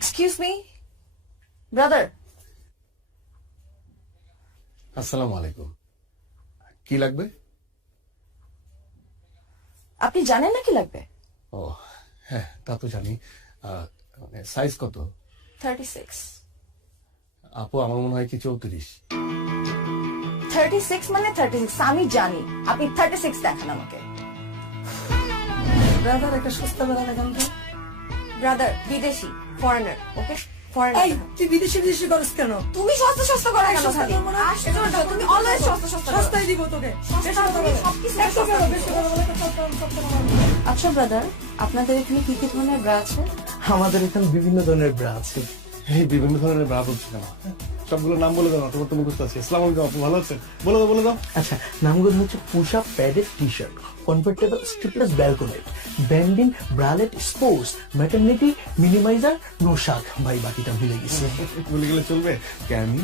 Excuse me brother. আসসালামু আলাইকুম। কি লাগবে? আপনি জানেন না কি লাগবে? ও হ্যাঁ, তা তো জানি। সাইজ কত? 36। আপু আমার মনে হয় কি 34। 36 মানে 36, আমি জানি। আপনি 36 দেখান আমাকে। ব্রাদার একটা সস্তা বেলা দেখান তো। ব্রাদার বিদেশি, ফরেনার, ওকে? এই ফরেনার। তুই বিদেশি বিদেশি করস কেন? তুমি সস্তা সস্তা করো কেন সস্তা খালি? করবো না। আশ্চর্য, তুমি অলওয়েজ সস্তা সস্তা করো। সস্তায় দিব তোকে। বেশি কথা বলে। সবকিছু একটু সস্তা কেন দিব। বেশি কথা বলে তো সস্তা বলে। আচ্ছা ব্রাদার, আপনাদের এখানে কি কি ধরনের ব্রা আছে? আমাদের এখানে বিভিন্ন ধরনের ব্রা আছে। এই বিভিন্ন ধরনের ব্রা বলছি কেন? সবগুলো নাম বলে দাও, তোমার তো মুখস্থ আছে। আসসালামু আলাইকুম আপু, ভালো আছেন? বলে দাও। আচ্ছা, নামগুলো হচ্ছে push up padded T shirt, convertible strapless balconette, bandeau bralette sports, maternity minimiser, no শাক। ভাই বাকিটা ভুলে গেছি। বলে গেলে চলবে? Cami,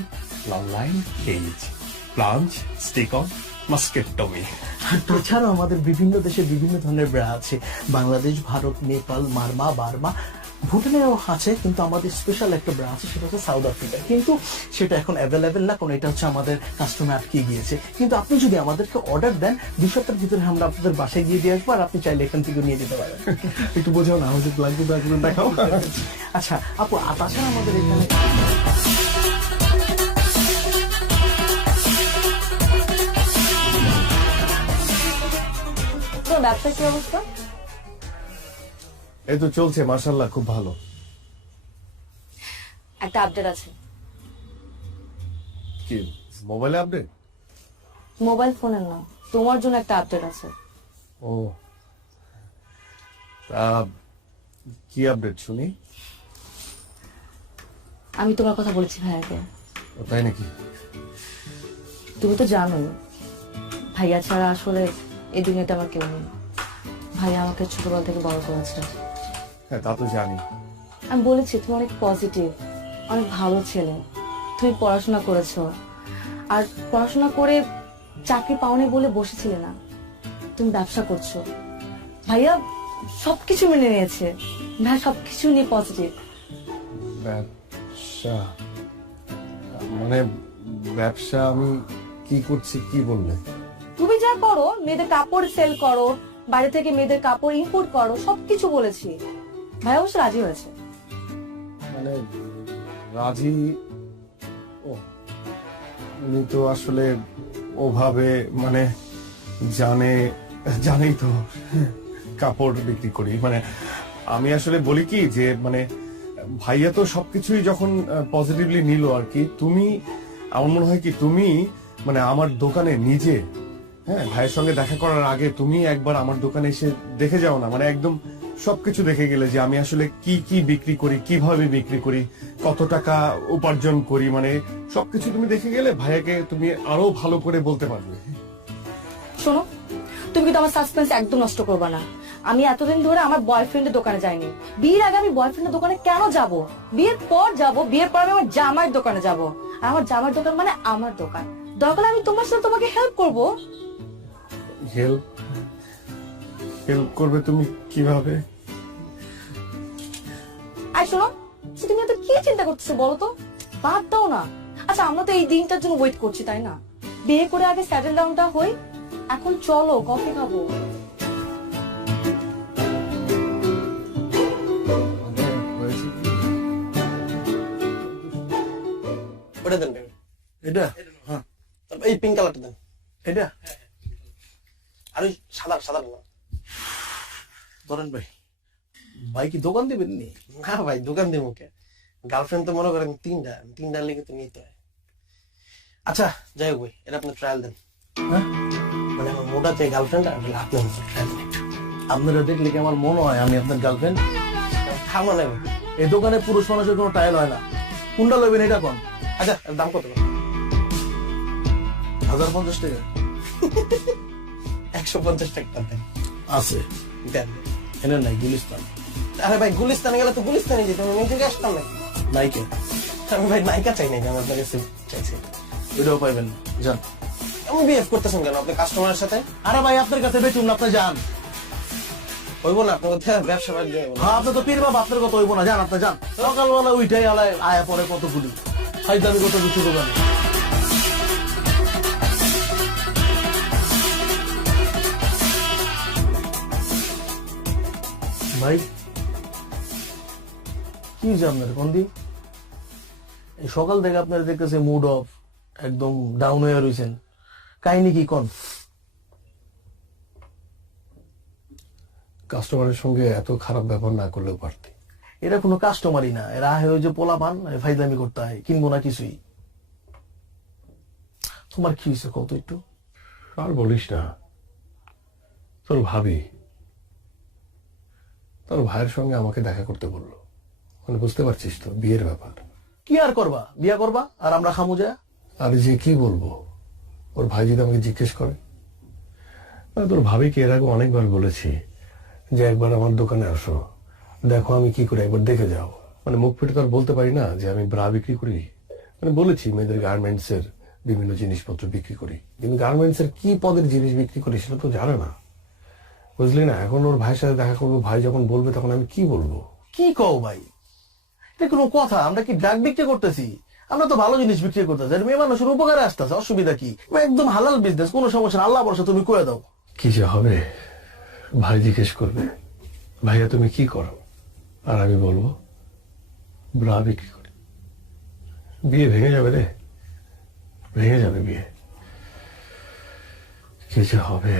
long line, cage, plunge, stick on, mastectomy. আর তাছাড়াও আমাদের বিভিন্ন দেশে বিভিন্ন ধরনের ব্রা আছে। বাংলাদেশ, ভারত, নেপাল, মারমা, বার্মা, ভুটানেও আছে। কিন্তু আমাদের স্পেশাল একটা ব্রা আছে, সেটা হচ্ছে সাউথ আফ্রিকা। কিন্তু সেটা এখন অ্যাভেলেবেল না, কারণ এটা হচ্ছে আমাদের কাস্টমার আটকে গিয়েছে। কিন্তু আপনি যদি আমাদেরকে অর্ডার দেন, 2 সপ্তাহের ভিতরে আমরা আপনাদের বাসায় গিয়ে দিয়ে আসবো, আর আপনি চাইলে এখান থেকে নিয়ে যেতে পারেন। একটু বোঝাও না, আমাদের লাগবে ব্রাগুলো দেখাও। আচ্ছা আপু, আর তাছাড়া আমাদের এখানে তোর ব্যবসার কি অবস্থা? এই তো চলছে মাশাআল্লাহ, খুব ভালো। একটা আপডেট আছে। কি মোবাইলে আপডেট? মোবাইল ফোনের না, তোমার জন্য একটা আপডেট আছে। ও তা কি আপডেট শুনি? আমি তোমার কথা বলেছি ভাইয়াকে। ও তাই নাকি? তুমি তো জানোই ভাইয়া ছাড়া আসলে এই দুনিয়াতে আমার কেউ নেই। ভাইয়া আমাকে ছোটবেলা থেকে বড় করেছে। হ্যাঁ তা তো জানি। আমি বলেছি তুমি অনেক পজিটিভ, অনেক ভালো ছেলে। তুমি পড়াশোনা করেছো, আর পড়াশোনা করে চাকরি পাওনি বলে বসেছিলে না, তুমি ব্যবসা করছো। ভাইয়া সবকিছু মেনে নিয়েছে, ভাইয়া সবকিছু নিয়ে পজিটিভ। ব্যবসা মানে ব্যবসা আমি কি করছি কি বললে? তুমি যা করো, মেয়েদের কাপড় সেল করো, বাইরে থেকে মেয়েদের কাপড় ইম্পোর্ট করো, সবকিছু বলেছি। ভাইয়া অবশ্য রাজি হয়েছে। মানে রাজি? ও উনি তো আসলে ওভাবে মানে জানেই তো কাপড় বিক্রি করি। মানে আমি আসলে বলি কি যে মানে ভাইয়া তো সবকিছুই যখন পজিটিভলি নিল আর কি, তুমি আমার মনে হয় কি তুমি মানে আমার দোকানে নিজে, হ্যাঁ ভাইয়ের সঙ্গে দেখা করার আগে তুমি একবার আমার দোকানে এসে দেখে যাও না, মানে একদম সবকিছু দেখে গেলে যে আমি আসলে কি কি বিক্রি করি, কিভাবে বিক্রি করি, কত টাকা উপার্জন করি, মানে সবকিছু তুমি দেখে গেলে ভাইয়াকে তুমি আরো ভালো করে বলতে পারবে। শোনো, তুমি কিন্তু আমার সাসপেন্স একদম নষ্ট করবে না। আমি এতদিন ধরে আমার বয়ফ্রেন্ডের দোকানে যাইনি। বিয়ের আগে আমি বয়ফ্রেন্ডের দোকানে কেন যাব? বিয়ের পর যাব, বিয়ের পর আমি আমার জামাইয়ের দোকানে যাব। আর আমার জামাইয়ের দোকান মানে আমার দোকান। দরকার আমি তোমার সাথে তোমাকে হেল্প করব। হেল্প করবে তুমি কিভাবে? আর শোনো, তুমি এত কি চিন্তা করতেছো বলো তো? বাদ দাও না। আচ্ছা, আমরা তো এই দিনটার জন্য ওয়েট করছি, তাই না? বিয়ে করে আগে সেটেল ডাউনটা হই। এখন চলো কফি খাবো। ওটা দেন। এটা হ্যাঁ, এই পিঙ্ক কালারটা দেন। এটা আর ওই সাদা সাদা না। ধরেন ভাই, ভাই কি দোকান দিবেন নি? না ভাই, দোকান দিয়ে মুখে গার্লফ্রেন্ড তো মনে করেন তিনটা লেগে তো নিতে হয়। আচ্ছা যাই হোক ভাই, এটা আপনি ট্রায়াল দেন। হ্যাঁ, মানে আমার মোটা চাই গার্লফ্রেন্ড, আর আপনি ট্রায়াল দেন। আপনারা দেখলে কি আমার মনে হয় আমি আপনার গার্লফ্রেন্ড? খামা নাই ভাই। এই দোকানে পুরুষ মানুষের কোনো ট্রায়াল হয় না। কোনটা লইবেন এটা কোন? আচ্ছা, এর দাম কত? 1050 টাকা 150 টাকা দেন। আছে, দেন। এনে নাই গুলিস্তান। আরে ভাই, গুলিস্তানে গেলে তো গুলিস্তানে যেতে হবে, নিজে আসতাম নাকি? নাইকে আমি ভাই নায়িকা চাই নাকি, আমার আপনার কাছে চাইছি। ওইটাও পাইবেন না, যান। আমি বিহেভ করতেছেন কেন আপনি কাস্টমারের সাথে? আরে ভাই, আপনার কাছে বেচুন না, আপনি যান। হইব না আপনার কথা, ব্যবসা বাদ দিয়ে হ্যাঁ আপনি তো পীর বাবা, আপনার কথা হইব না, যান আপনি যান। সকালবেলা উইটাই আলায় আয়া পরে কতগুলি হাইদামি কত কিছু দোকানে। ভাই কি হয়েছে আপনার কন্দি? এই সকাল থেকে আপনার দেখতেছে মুড অফ, একদম ডাউন হয়ে রয়েছেন, কাহিনী কি কোন? কাস্টমারের সঙ্গে এত খারাপ ব্যবহার না করলেও পারতি। এরা কোনো কাস্টমারই না, এরা আহে ওই যে পোলা পান ফাইদামি করতে হয়, কিনবো না কিছুই। তোমার কি হয়েছে কত একটু? আর বলিস না, তোর ভাবি তোর ভাইয়ের সঙ্গে আমাকে দেখা করতে বললো। মানে বুঝতে পারছিস তো, বিয়ের ব্যাপার। কি আর করবা, বিয়া করবা আর আমরা খামু যা? আর যে কি বলবো, ওর ভাই যদি আমাকে জিজ্ঞেস করে। মানে তোর ভাবিকে এর আগে অনেকবার বলেছি যে একবার আমার দোকানে আসো, দেখো আমি কি করি, একবার দেখে যাও। মানে মুখ ফেটে তো আর বলতে পারি না যে আমি ব্রা বিক্রি করি। মানে বলেছি মেয়েদের গার্মেন্টস এর বিভিন্ন জিনিসপত্র বিক্রি করি, কিন্তু গার্মেন্টস এর কি পদের জিনিস বিক্রি করি সেটা তো জানে না, বুঝলি না। এখন ওর ভাইয়ের সাথে দেখা করবো, ভাই যখন বলবে তখন আমি কি বলবো? কি কও ভাই, এটা কোনো কথা? আমরা কি ড্রাগ বিক্রি করতেছি? আমরা তো ভালো জিনিস বিক্রি করতেছি, আর মেয়ে মানুষের উপকারে আসতেছে, অসুবিধা কি? একদম হালাল বিজনেস, কোনো সমস্যা না, আল্লাহ বর্ষা তুমি করে দাও। কি যে হবে, ভাই জিজ্ঞেস করবে ভাইয়া তুমি কি করো, আর আমি বলবো ব্রা বিক্রি করি। বিয়ে ভেঙে যাবে রে, ভেঙে যাবে বিয়ে। কি যে হবে।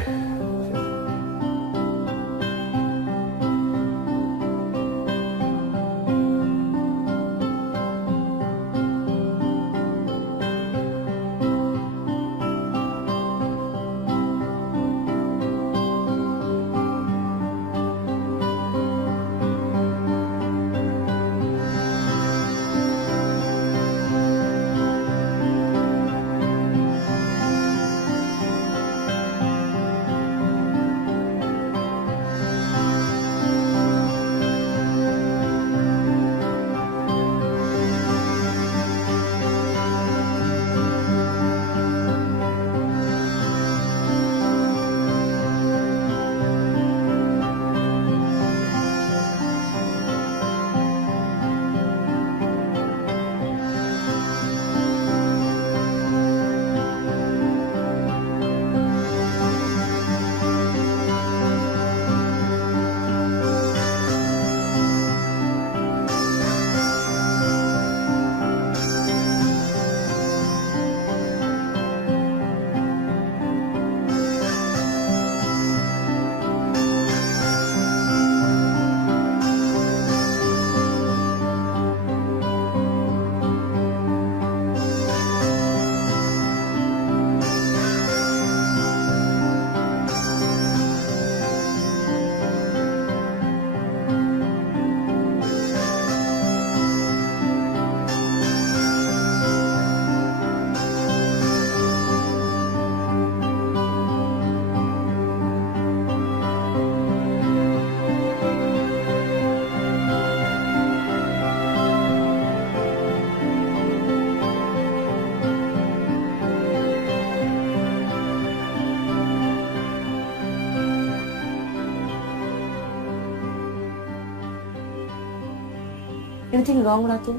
Anything wrong Ratul?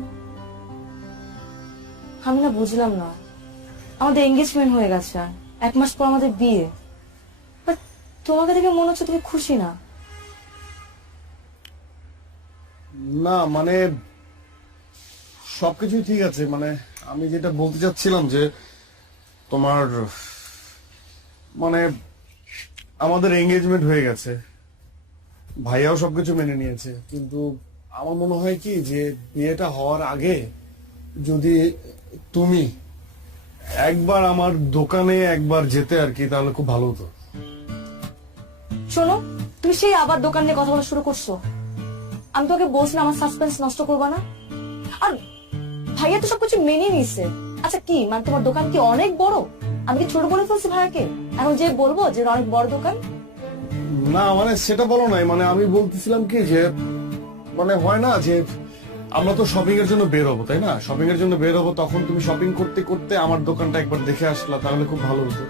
আমি না বুঝলাম না, আমাদের এঙ্গেজমেন্ট হয়ে গেছে, 1 মাস পর আমাদের বিয়ে, বাট তোমাকে দেখে মনে হচ্ছে তুমি খুশি না। না মানে সবকিছুই ঠিক আছে, মানে আমি যেটা বলতে চাচ্ছিলাম যে তোমার মানে আমাদের এঙ্গেজমেন্ট হয়ে গেছে, ভাইয়াও সবকিছু মেনে নিয়েছে, কিন্তু আমার মনে হয় কি যে বিয়েটা হওয়ার আগে যদি তুমি একবার আমার দোকানে একবার যেতে আর কি, তাহলে খুব ভালো হতো। শোনো, তুমি সেই আবার দোকান নিয়ে কথা বলা শুরু করছো। আমি তোকে বলছিলাম আমার সাসপেন্স নষ্ট করবা না, আর ভাইয়া তো সবকিছু মেনে নিছে। আচ্ছা কি মানে তোমার দোকান কি অনেক বড়? আমি কি ছোট বলে ফেলছি ভাইয়াকে? এখন যে বলবো যে অনেক বড় দোকান? না মানে সেটা বলো নাই, মানে আমি বলতেছিলাম কি যে মানে হয় না যে আমরা তো শপিং এর জন্য বের হবো, তাই না? শপিং এর জন্য বের হবো, তখন তুমি শপিং করতে করতে আমার দোকানটা একবার দেখে আসলা, তাহলে খুব ভালো হতো।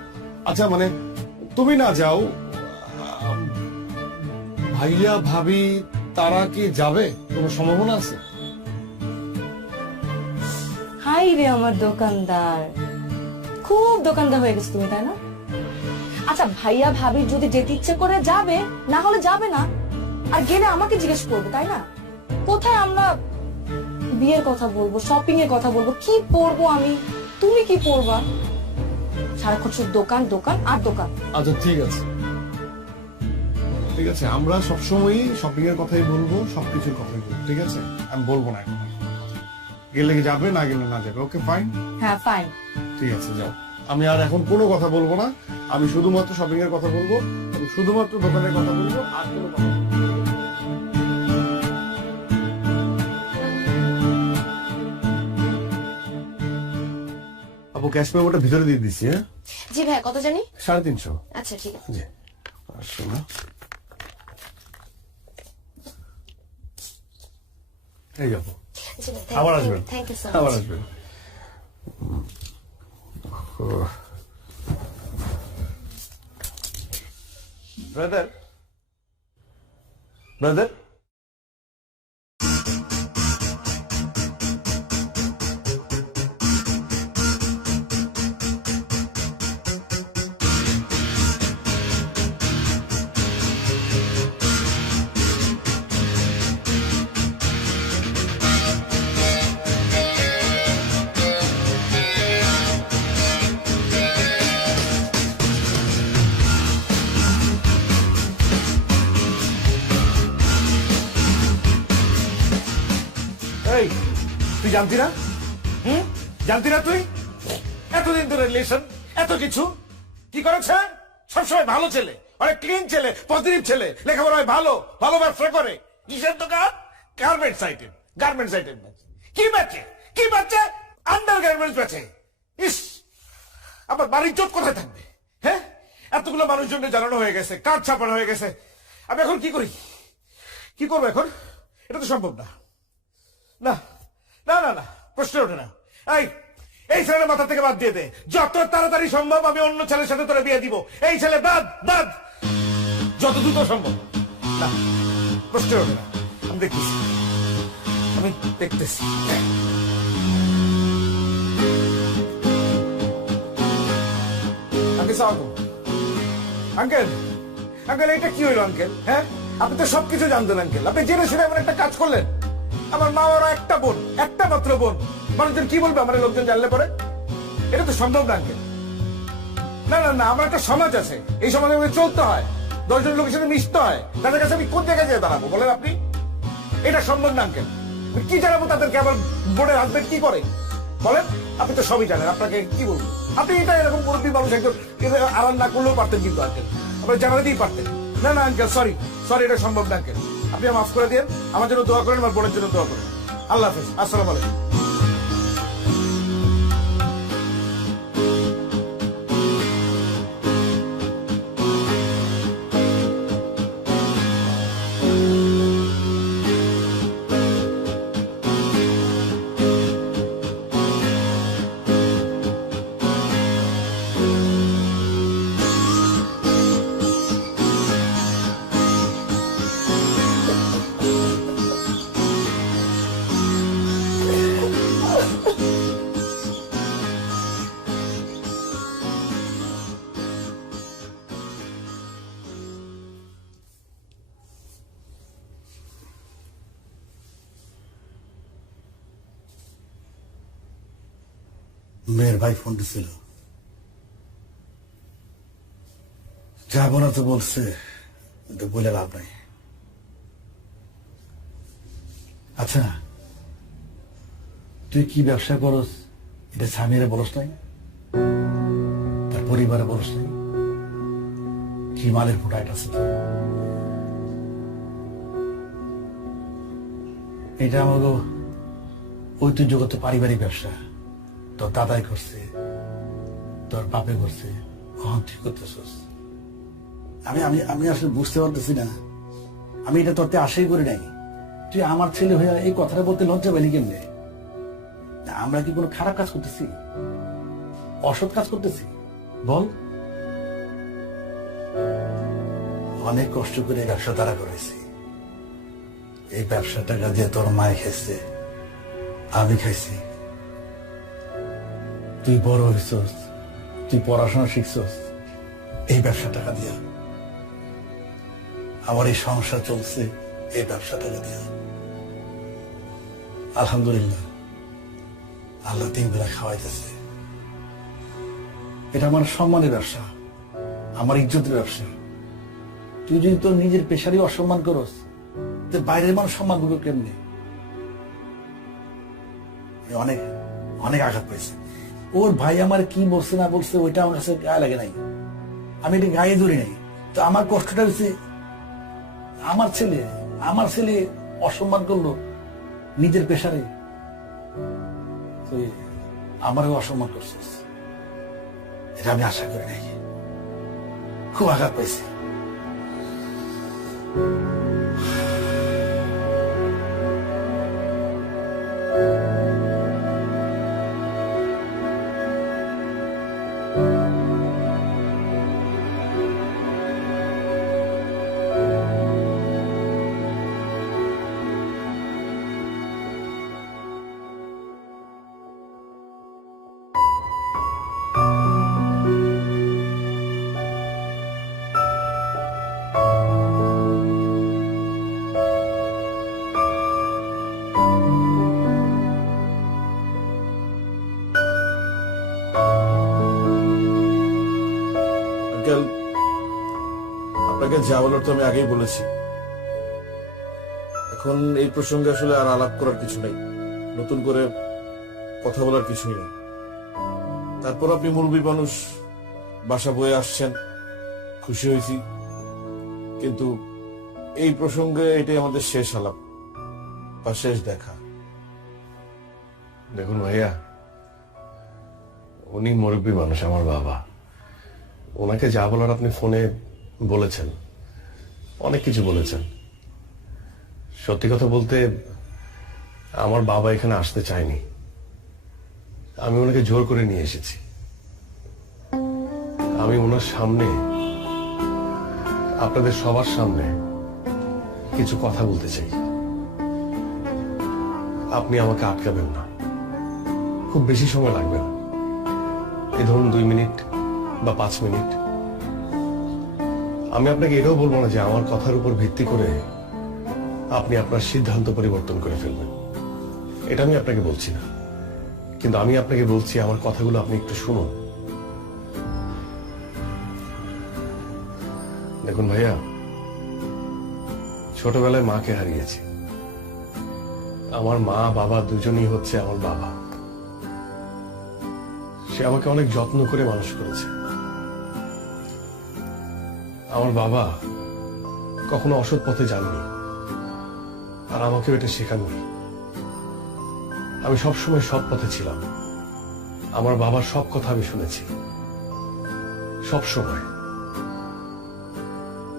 আচ্ছা মানে তুমি না যাও, ভাইয়া ভাবি তারা কি যাবে, কোনো সম্ভাবনা আছে? হাই রে আমার দোকানদার, খুব দোকানদার হয়ে গেছে তুমি, তাই না? আচ্ছা ভাইয়া ভাবির যদি যেতে ইচ্ছে করে যাবে, না হলে যাবে না। আর গেলে আমাকে জিজ্ঞেস করবে, তাই না? কোথায় আমরা বিয়ের কথা বলবো, শপিং এর কথা বলবো, কি পরবো আমি, তুমি কি পরবা? সারাক্ষণ শুধু দোকান দোকান আর দোকান। আচ্ছা ঠিক আছে, ঠিক আছে, আমরা সবসময়ই শপিং এর কথাই বলবো, সবকিছুর কথাই বলবো, ঠিক আছে? আমি বলবো না এখন। গেলে যাবে, না গেলে না যাবে। Okay fine. হ্যাঁ ফাইন। ঠিক আছে, যাও। আমি আর এখন কোনো কথা বলবো না, আমি শুধুমাত্র শপিং এর কথা বলবো, আমি শুধুমাত্র দোকানের কথা বলবো, আর কোনো কথা বলবো না। আপু ক্যাশ পেমেন্টটা ভিতরে দিয়ে দিচ্ছি। হ্যাঁ জি ভাই, কত জানি? 350। আচ্ছা ঠিক আছে। জি, শোনো, এই যাবো, জি ভাই, আবার আসবেন, থ্যাংক ইউ সো আবার মাচ। আসবেন। ব্রাদার, ব্রাদার, এই তুই জানতি না? জানতি না তুই? এতদিন ধরে রিলেশন, এত কিছু কি করেছে? সবসময় ভালো ছেলে, অনেক ক্লিন ছেলে, পজিটিভ ছেলে, লেখাপড়ায় ভালো, ভালো ব্যবসা করে। কিসের দোকান? Garments item, garments item. কি বেচে? কি বেচে? আন্ডার গার্মেন্টস বেচে। ইস, আমার বাড়ির চোট কোথায় থাকবে? হ্যাঁ, এতগুলো মানুষজনকে জানানো হয়ে গেছে, কার্ড ছাপানো হয়ে গেছে, আমি এখন কি করি? কি করবো এখন? এটা তো সম্ভব না। না না না না, প্রশ্ন ওঠে না। এই ছেলের মাথা থেকে বাদ দিয়ে দে, যত তাড়াতাড়ি সম্ভব আমি অন্য ছেলের সাথে তোরা বিয়ে দিব। এই ছেলে বাদ, বাদ, যত দ্রুত সম্ভব। না, প্রশ্ন ওঠে না। আমি দেখতেছি, আমি দেখতেছি। আঙ্কেল, আঙ্কেল এটা কি হইল আঙ্কেল? হ্যাঁ, আপনি তো সবকিছু জানতেন আঙ্কেল, আপনি জেনে শুনে এমন একটা কাজ করলেন। আমার মা ওরা একটা বোন, একটা মাত্র বোন, মানুষজন কি বলবে আমার লোকজন জানলে পরে? এটা তো সম্ভব না আঙ্কেল। না না না, আমার একটা সমাজ আছে, এই সমাজে আমাকে চলতে হয়, 10 জন লোকের সাথে মিশতে হয়, তাদের কাছে আমি কোন জায়গায় যেয়ে দাঁড়াবো বলেন আপনি? এটা সম্ভব না আঙ্কেল। কি জানাবো তাদেরকে আমার বোনের হাজবেন্ড কি করে বলেন? আপনি তো সবই জানেন, আপনাকে কি বলবো? আপনি এটা এরকম মুরব্বী মানুষ একজন আড়াল না করলেও পারতেন কিন্তু আঙ্কেল, আপনার জানাতেই পারতেন। না না আঙ্কেল, সরি সরি, এটা সম্ভব না আঙ্কেল। আপনি মাফ করে দিন, আমার জন্য দোয়া করেন, আমার বোনের জন্য দোয়া করেন। আল্লাহ হাফেজ, আসসালামু আলাইকুম। মেয়ের ভাই ফোন দিছিল, যাবো না তো বলছে, কিন্তু বলে লাভ নাই। আচ্ছা, তুই কি ব্যবসা করস এটা স্বামীরে বলস নাই, তার পরিবারে বলস নাই? কি মালের প্রোডাক্ট আছে? এটা আমাকে ঐতিহ্যগত পারিবারিক ব্যবসা, তোর দাদাই করছে, তোর বাপে করছে, কখন তুই করতেছস? আমি আমি আমি আসলে বুঝতে পারতেছি না, আমি এটা তোরতে আশাই করি নাই। তুই আমার ছেলে হয়ে এই কথাটা বলতে লজ্জা পেলি কেমনে? আমরা কি কোনো খারাপ কাজ করতেছি, অসৎ কাজ করতেছি বল? ও অনেক কষ্ট করে এই ব্যবসা দাঁড়া করেছি। এই ব্যবসা টাকা দিয়ে তোর মায় খেয়েছে, আমি খাইছি। তুই বড় হইছস, তুই পড়াশোনা শিখছস এই ব্যবসা টাকা দিয়া। আমার এই সংসার চলছে এই ব্যবসা টাকা দিয়া। আলহামদুলিল্লাহ, আল্লাহ তিন বেলা খাওয়াইতেছে। এটা আমার সম্মানের ব্যবসা, আমার ইজ্জতের ব্যবসা। তুই যদি তোর নিজের পেশারই অসম্মান করস, তো বাইরের মানুষ সম্মান করবে কেমনি? আমি অনেক অনেক আঘাত পেয়েছি। ওর ভাই আমার কি বলছে না বলছে ওইটা আমার কাছে গায়ে লাগে নাই, আমি এটা গায়ে ধরি নাই। তো আমার কষ্টটা হচ্ছে আমার ছেলে অসম্মান করলো নিজের পেশারে, তুই আমারও অসম্মান করছিস। এটা আমি আশা করি নাই, খুব আঘাত পাইছি। আঙ্কেল, আপনাকে যা বলার তো আমি আগেই বলেছি। এখন এই প্রসঙ্গে আসলে আর আলাপ করার কিছু নেই, নতুন করে কথা বলার কিছুই নেই। তারপর আপনি মুরব্বী মানুষ, বাসা বয়ে আসছেন, খুশি হয়েছি। কিন্তু এই প্রসঙ্গে এটাই আমাদের শেষ আলাপ বা শেষ দেখা। দেখুন ভাইয়া, উনি মুরব্বী মানুষ, আমার বাবা। ওনাকে যা বলার আপনি ফোনে বলেছেন, অনেক কিছু বলেছেন। সত্যি কথা বলতে আমার বাবা এখানে আসতে চায়নি, আমি ওনাকে জোর করে নিয়ে এসেছি। আমি ওনার সামনে, আপনাদের সবার সামনে কিছু কথা বলতে চাই। আপনি আমাকে আটকাবেন না, খুব বেশি সময় লাগবে না, এই ধরুন 2 মিনিট বা 5 মিনিট। আমি আপনাকে এটাও বলবো না যে আমার কথার উপর ভিত্তি করে আপনি আপনার সিদ্ধান্ত পরিবর্তন করে ফেলবেন, এটা আমি আপনাকে বলছি না। কিন্তু আমি আপনাকে বলছি, আমার কথাগুলো আপনি একটু শুনুন। দেখুন ভাইয়া, ছোটবেলায় মাকে হারিয়েছি। আমার মা বাবা দুজনেই হচ্ছে আমার বাবা। সে আমাকে অনেক যত্ন করে মানুষ করেছে। আমার বাবা কখনো অসৎ পথে যাননি, আর আমাকেও এটা শেখাননি। আমি সবসময় সৎ পথে ছিলাম। আমার বাবার সব কথা আমি শুনেছি, সব সময়।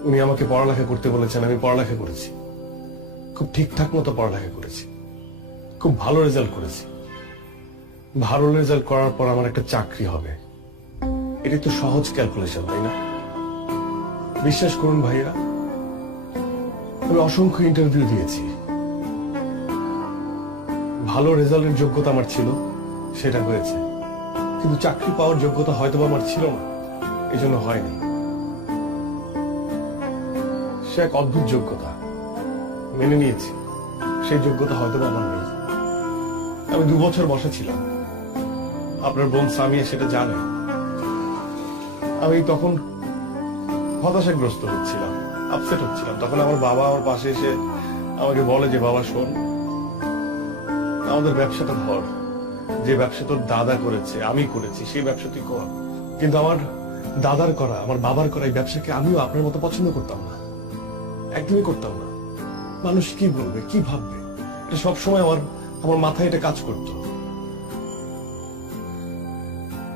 উনি আমাকে পড়ালেখা করতে বলেছেন, আমি পড়ালেখা করেছি, খুব ঠিকঠাক মতো পড়ালেখা করেছি, খুব ভালো রেজাল্ট করেছি। ভালো রেজাল্ট করার পর আমার একটা চাকরি হবে, এটা তো সহজ ক্যালকুলেশন, তাই না? বিশ্বাস করুন ভাইয়া, আমি অসংখ্য ইন্টারভিউ দিয়েছি। ভালো রেজাল্টের যোগ্যতা আমার ছিল, সেটা হয়েছে। কিন্তু চাকরি পাওয়ার যোগ্যতা হয়তো আমার ছিল না, এই জন্য হয়নি। সে এক অদ্ভুত যোগ্যতা, মেনে নিয়েছি। সেই যোগ্যতা হয়তো আমার নেই। আমি 2 বছর বসা ছিলাম, আপনার বোন সামিয়া সেটা জানে। আমি তখন হতাশাগ্রস্ত হচ্ছিলাম, আপসেট হচ্ছিলাম। তখন আমার বাবা আমার পাশে এসে আমাকে বলে যে, বাবা শোন, আমাদের ব্যবসাটা ধর, যে ব্যবসা তোর দাদা করেছে, আমি করেছি, সেই ব্যবসা তুই কর। কিন্তু আমার দাদার করা, আমার বাবার করা এই ব্যবসাকে আমিও আপনার মতো পছন্দ করতাম না, একদমই করতাম না। মানুষ কি বলবে, কি ভাববে, এটা সবসময় আমার মাথায় এটা কাজ করতো।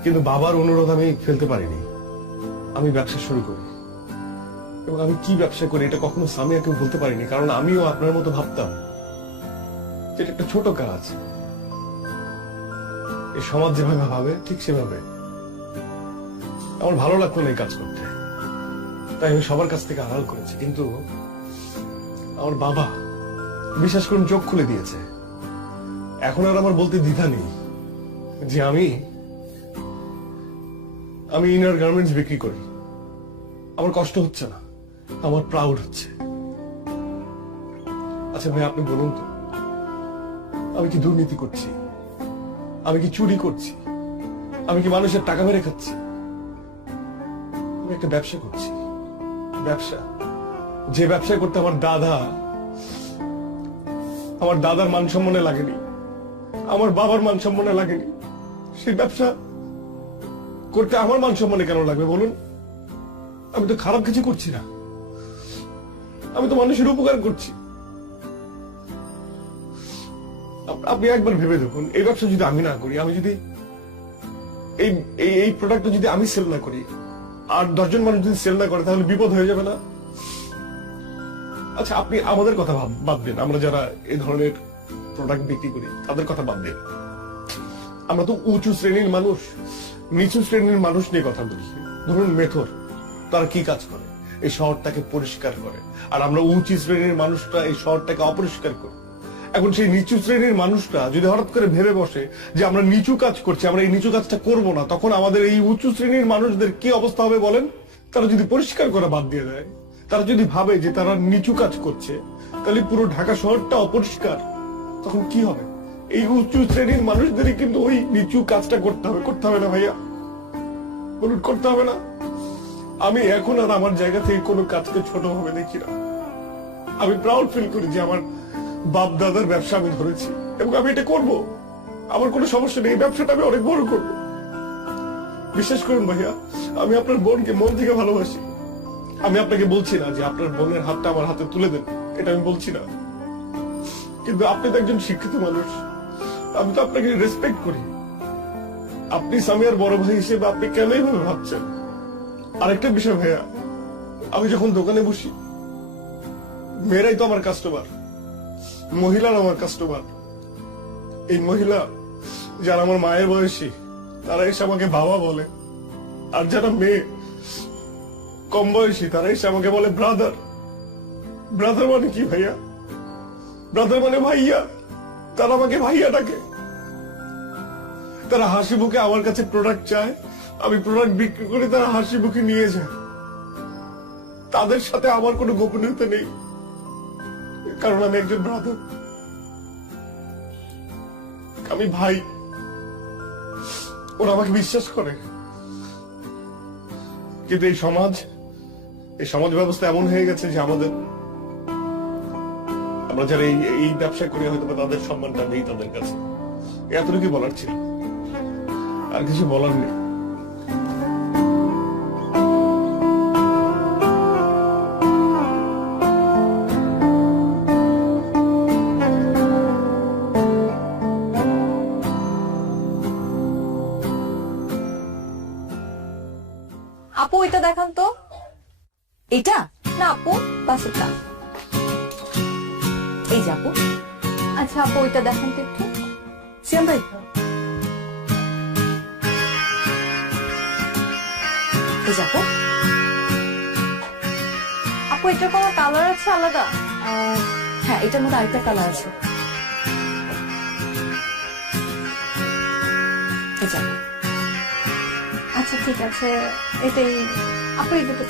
কিন্তু বাবার অনুরোধ আমি ফেলতে পারিনি, আমি ব্যবসা শুরু করি। এবং আমি কি ব্যবসা করি এটা কখনো সামিয়াকে বলতে পারিনি, কারণ আমিও আপনার মতো ভাবতাম যেটা একটা ছোট কাজ। এই সমাজ যেভাবে ভাবে ঠিক সেভাবে। আমার ভালো লাগতো না এই কাজ করতে, তাই আমি সবার কাছ থেকে আড়াল করেছি, কিন্তু আমার বাবা বিশ্বাস করুন চোখ খুলে দিয়েছে। এখন আর আমার বলতে দ্বিধা নেই যে আমি ইনার গার্মেন্টস বিক্রি করি। আমার কষ্ট হচ্ছে না, আমার প্রাউড হচ্ছে। আচ্ছা ভাই, আপনি বলুন তো, আমি কি দুর্নীতি করছি? আমি কি চুরি করছি? আমি কি মানুষের টাকা মেরে খাচ্ছি? আমি একটা ব্যবসা করছি, ব্যবসা, যে ব্যবসা করতে আমার দাদার মান সম্মানে লাগেনি, আমার বাবার মান সম্মানে লাগেনি, সেই ব্যবসা করতে আমার মান সম্মানে কেন লাগবে বলুন? আমি তো খারাপ কিছু করছি না, আমি তো মানুষের উপকার করছি। আপনি একবার ভেবে দেখুন, এই ব্যবসা যদি আমি না করি, আমি যদি এই প্রোডাক্টটা যদি আমি সেল না করি, আর 10 জন মানুষ যদি সেল না করে, তাহলে বিপদ হয়ে যাবে না? আচ্ছা, আপনি আমাদের কথা বাদ দেন, আমরা যারা এই ধরনের প্রোডাক্ট বিক্রি করি তাদের কথা বাদ দেন। আমরা তো উঁচু শ্রেণীর মানুষ, নিচু শ্রেণীর মানুষ নিয়ে কথা বলি। ধরুন মেথর, তারা কি কাজ করে? এই শহরটাকে পরিষ্কার করে। আর আমরা উঁচু শ্রেণীর মানুষরা এই শহরটাকে অপরিষ্কার করি। এখন সেই নিচু শ্রেণীর মানুষরা যদি হঠাৎ করে ভেবে বসে যে আমরা নিচু কাজ করছি, আমরা এই নিচু কাজটা করব না, তখন আমাদের এই উঁচু শ্রেণীর মানুষদের কি অবস্থা হবে বলেন? তারা যদি পরিষ্কার করা বাদ দিয়ে দেয়, তারা যদি ভাবে যে তারা নিচু কাজ করছে, তাহলে পুরো ঢাকা শহরটা অপরিষ্কার, তখন কি হবে? এই উঁচু শ্রেণীর মানুষদেরই কিন্তু ওই নিচু কাজটা করতে হবে না ভাইয়া? বলুন, করতে হবে না? আমি এখন আর আমার জায়গা থেকে কোনো কাজকে ছোট ভাবে দেখি না। আমি প্রাউড ফিল করি যে আমার বাপ দাদার ব্যবসা আমি ধরেছি, এবং আমি এটা করব। আমার কোনো সমস্যা নেই, এই ব্যবসাটা আমি অনেক বড় করব। বিশ্বাস করুন ভাইয়া, আমি আপনার বোনকে মন থেকে ভালোবাসি। আমি আপনাকে বলছি না যে আপনার বোনের হাতটা আমার হাতে তুলে দেন, এটা আমি বলছি না। কিন্তু আপনি তো একজন শিক্ষিত মানুষ, আমি তো আপনাকে রেসপেক্ট করি। আপনি সামিয়ার বড় ভাই হিসেবে আপনি কেন এইভাবে ভাবছেন? আরেকটা বিষয় ভাইয়া, আমি যখন দোকানে বসি, মেয়েরাই তো আমার কাস্টমার, মহিলারা আমার কাস্টমার। এই মহিলা যারা আমার মায়ের বয়সী, তারা এসে আমাকে বাবা বলে। আর যারা মেয়ে কম বয়সী, তারা এসে আমাকে বলে ব্রাদার। ব্রাদার মানে কি ভাইয়া? ব্রাদার মানে ভাইয়া। তারা আমাকে ভাইয়া ডাকে। তারা হাসি মুখে আমার কাছে প্রোডাক্ট চায়, আমি প্রোডাক্ট বিক্রি করে তারা হাসি মুখে নিয়ে যায়। তাদের সাথে আমার কোনো গোপনীয়তা নেই, কারণ আমি একজন ব্রাদার, আমি ভাই। ওরা আমাকে বিশ্বাস করে। কিন্তু এই সমাজ ব্যবস্থা এমন হয়ে গেছে যে আমরা যারা এই ব্যবসা করি, হয়তো তাদের সম্মানটা নেই তাদের কাছে। এতটুকু বলার ছিল, আর কিছু বলার নেই। আপু এটা দেখান তো। এটা না আপু, বাসুটা। এই যে আপু। আচ্ছা আপু এটা দেখান তো একটু। সিয়াম ভাই, এই যে আপু। আপু এটার কোনো কালার আছে আলাদা? হ্যাঁ, এটার মধ্যে আরেকটা কালার আছে। এই যে আপু। আচ্ছা ঠিক আছে, এটাই আপু এই দুটো